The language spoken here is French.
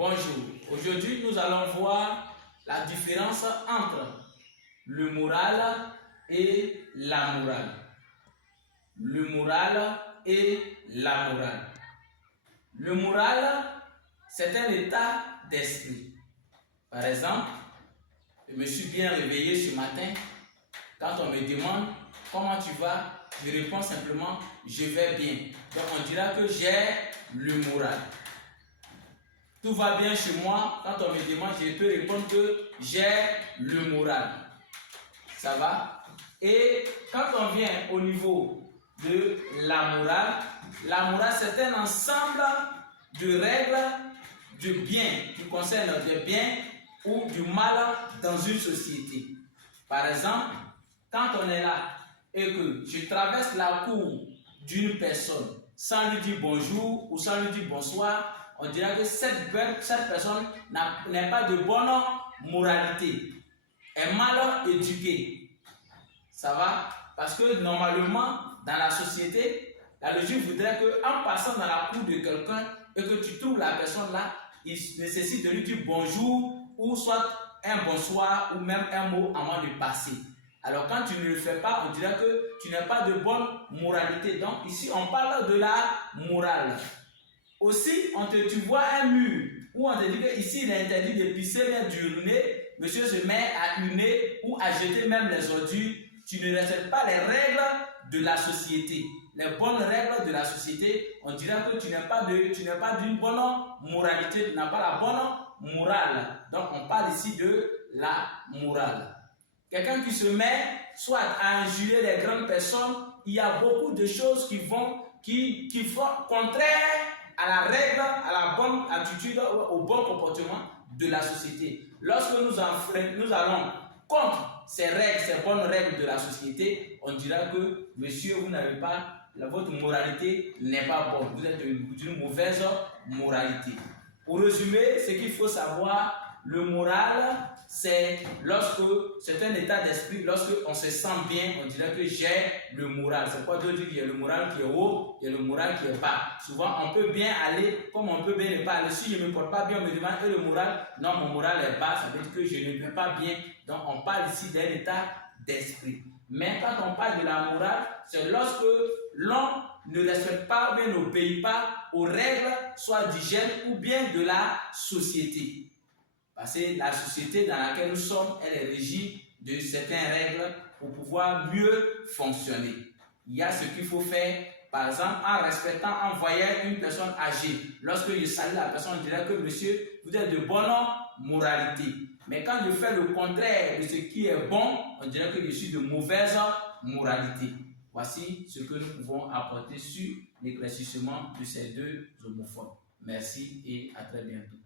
Bonjour. Aujourd'hui, nous allons voir la différence entre le moral et la morale. Le moral et la morale. Le moral, c'est un état d'esprit. Par exemple, je me suis bien réveillé ce matin. Quand on me demande comment tu vas, je réponds simplement je vais bien. Donc on dira que j'ai le moral. Tout va bien chez moi. Quand on me demande, je peux répondre que j'ai le moral. Ça va? Et quand on vient au niveau de la morale c'est un ensemble de règles du bien qui concerne le bien ou du mal dans une société. Par exemple, quand on est là et que je traverse la cour d'une personne sans lui dire bonjour ou sans lui dire bonsoir, on dirait que cette personne n'a pas de bonne moralité, est mal éduquée. Ça va? Parce que normalement, dans la société, la logique voudrait qu'en passant dans la cour de quelqu'un et que tu trouves la personne là, il nécessite de lui dire bonjour ou soit un bonsoir ou même un mot avant de passer. Alors quand tu ne le fais pas, on dirait que tu n'as pas de bonne moralité. Donc ici, on parle de la morale. Aussi, tu vois un mur où on te dit qu'ici, il est interdit de pisser, même d'uriner. Monsieur se met à uriner ou à jeter même les ordures. Tu ne respectes pas les règles de la société. Les bonnes règles de la société, on dirait que tu n'es pas d'une bonne moralité, tu n'as pas la bonne morale. Donc, on parle ici de la morale. Quelqu'un qui se met soit à injurer les grandes personnes, il y a beaucoup de choses qui font contraire à la règle, à la bonne attitude, au bon comportement de la société. Lorsque nous allons contre ces règles, ces bonnes règles de la société, on dira que, monsieur, vous n'avez pas, votre moralité n'est pas bonne. Vous êtes d'une mauvaise moralité. Pour résumer, ce qu'il faut savoir, le moral, c'est un état d'esprit, lorsque on se sent bien, on dirait que j'ai le moral. C'est quoi d'autre? Il y a le moral qui est haut, il y a le moral qui est bas. Souvent, on peut bien aller, comme on peut bien ne pas aller. Si je ne me porte pas bien, on me demande que le moral, non, mon moral est bas, ça veut dire que je ne vais pas bien. Donc, on parle ici d'un état d'esprit. Mais quand on parle de la morale, c'est lorsque l'on ne respecte pas ou bien n'obéit pas aux règles, soit d'hygiène ou bien de la société. Parce que la société dans laquelle nous sommes, elle est régie de certaines règles pour pouvoir mieux fonctionner. Il y a ce qu'il faut faire, par exemple, en respectant, en voyant une personne âgée. Lorsque je salue la personne, je dirais que monsieur, vous êtes de bonne moralité. Mais quand je fais le contraire de ce qui est bon, on dirait que je suis de mauvaise moralité. Voici ce que nous pouvons apporter sur l'éclaircissement de ces deux homophones. Merci et à très bientôt.